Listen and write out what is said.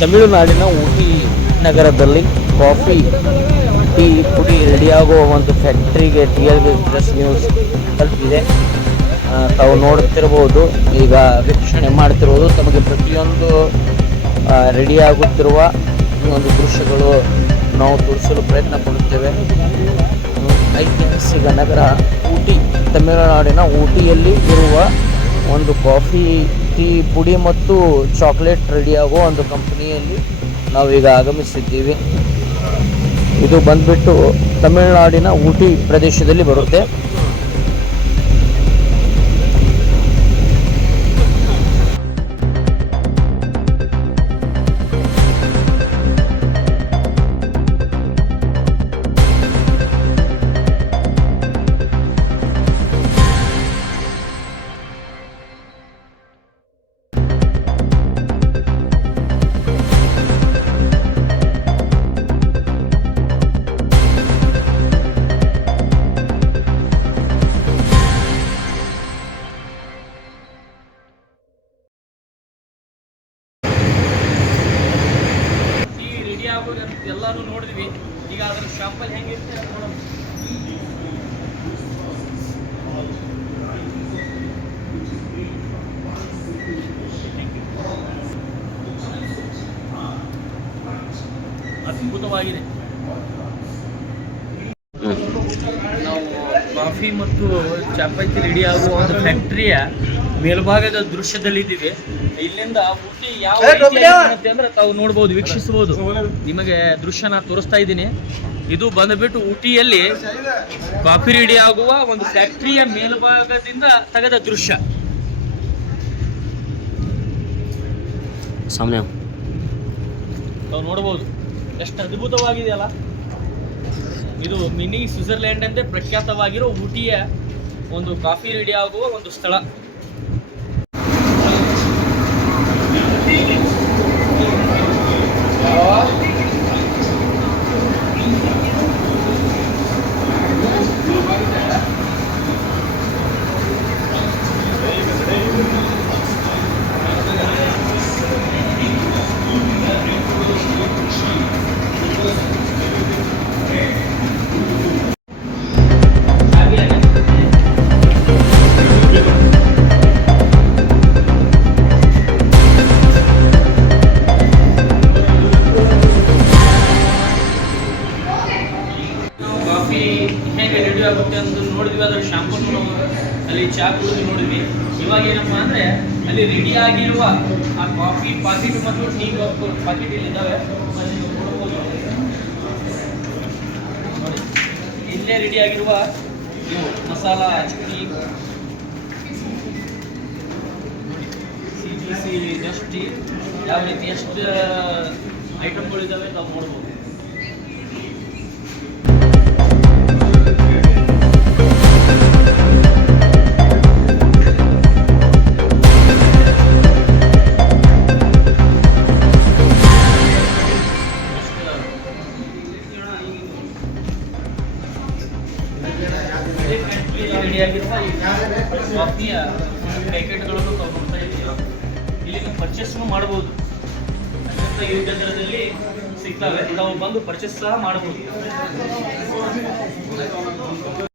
ತಮಿಳುನಾಡಿನ ಊಟಿ ನಗರದಲ್ಲಿ coffee tea ಪುಡಿ ರೆಡಿಯಾಗುವ ಒಂದು ಫ್ಯಾಕ್ಟ್ರಿಗೆ ಟಿಎಲ್ಗೆ ಪ್ರೆಸ್ ನ್ಯೂಸ್ ತಲುಪಿದೆ. ತಾವು ನೋಡುತ್ತಿರಬಹುದು, ಈಗ ವೀಕ್ಷಣೆ ಮಾಡ್ತಿರುವುದು ತಮಗೆ ಪ್ರತಿಯೊಂದು ರೆಡಿಯಾಗುತ್ತಿರುವ ಒಂದು ದೃಶ್ಯಗಳು ನಾವು ತೋರಿಸಲು ಪ್ರಯತ್ನ ಪಡುತ್ತೇವೆ. ಐತಿಹಾಸಿಕ ನಗರ ಊಟಿ, ತಮಿಳುನಾಡಿನ ಊಟಿಯಲ್ಲಿ ಇರುವ ಒಂದು ಕಾಫಿ ಟೀ ಪುಡಿ ಮತ್ತು ಚಾಕ್ಲೇಟ್ ರೆಡಿಯಾಗುವ ಒಂದು ಕಂಪನಿಯಲ್ಲಿ ನಾವೀಗ ಆಗಮಿಸಿದ್ದೀವಿ. ಇದು ಬಂದ್ಬಿಟ್ಟು ತಮಿಳುನಾಡಿನ ಊಟಿ ಪ್ರದೇಶದಲ್ಲಿ ಬರುತ್ತೆ. ಎಲ್ಲರೂ ನೋಡಿದ್ವಿ. ಈಗ ಅದ್ರ ಶಾಂಪಲ್ ಹೆಂಗಿರುತ್ತೆ ಅಂತ ನೋಡೋಣ. ಅದ್ಭುತವಾಗಿದೆ. ನಾವು ಕಾಫಿ ಮತ್ತು ಚಾಪಾತಿ ರೆಡಿ ಆಗುವ ಒಂದು ಫ್ಯಾಕ್ಟರಿಯ ಮೇಲ್ಭಾಗದ ದೃಶ್ಯದಲ್ಲಿದ್ದೀವಿ. ಇಲ್ಲಿಂದ ಊಟಿ ಯಾವ ರೀತಿ ಅಂದ್ರೆ ತಾವು ನೋಡ್ಬೋದು, ವೀಕ್ಷಿಸಬಹುದು. ನಿಮಗೆ ದೃಶ್ಯ ನಾನು ತೋರಿಸ್ತಾ ಇದ್ದೀನಿ. ಇದು ಬಂದ್ಬಿಟ್ಟು ಊಟಿಯಲ್ಲಿ ಕಾಫಿ ರೆಡಿ ಆಗುವ ಒಂದು ಫ್ಯಾಕ್ಟರಿಯ ಮೇಲ್ಭಾಗದಿಂದ ತೆಗೆದ ದೃಶ್ಯ. ತಾವು ನೋಡ್ಬೋದು ಎಷ್ಟು ಅದ್ಭುತವಾಗಿದೆಯಲ್ಲ. ಇದು ಮಿನಿ ಸ್ವಿಟ್ಜರ್ಲ್ಯಾಂಡ್ ಎಂದೇ ಪ್ರಖ್ಯಾತವಾಗಿರೋ ಊಟಿಯ ಒಂದು ಕಾಫಿ ರೆಡಿ ಆಗುವ ಒಂದು ಸ್ಥಳ. ಹೇಗೆ ರೆಡಿ ಆಗುತ್ತೆ ಅಂತ ನೋಡಿದ್ವಿ. ಅದರ ಶಾಂಪಲ್ ಅಲ್ಲಿ ಚಾ ಕುಡಿದು ನೋಡಿದ್ವಿ. ಇವಾಗ ಏನಪ್ಪ ಅಂದರೆ ಅಲ್ಲಿ ರೆಡಿ ಆಗಿರುವ ಆ ಕಾಫಿ ಪಾಕೆಟ್ ಮತ್ತು ಟೀ ಪಾಕೆಟ್ ಇಲ್ಲಿದ್ದಾವೆ. ನೋಡಿ, ಇಲ್ಲೇ ರೆಡಿ ಆಗಿರುವ ಮಸಾಲ ಟೀ, ಸಿಹಿಸಿ ಜಸ್ಟ್ ಟೀ, ಯಾವ ರೀತಿ ಎಷ್ಟು ಐಟಮ್ಗಳಿದ್ದಾವೆ ನಾವು ನೋಡ್ಬೋದು. ರೆಡಿಯಾಗಿರುವ ಕಾಫಿಯ ಪ್ಯಾಕೆಟ್ಗಳನ್ನು ನಾವು ನೋಡ್ತಾ ಇದ್ದೀವಿ. ಇಲ್ಲಿ ನೀವು ಪರ್ಚೇಸ್ನು ಮಾಡ್ಬೋದು. ಅತ್ಯಂತ ಯೋಗ್ಯ ದರದಲ್ಲಿ ಸಿಗ್ತವೆ. ನಾವು ಬಂದು ಪರ್ಚೇಸ್ ಸಹ ಮಾಡ್ಬೋದು.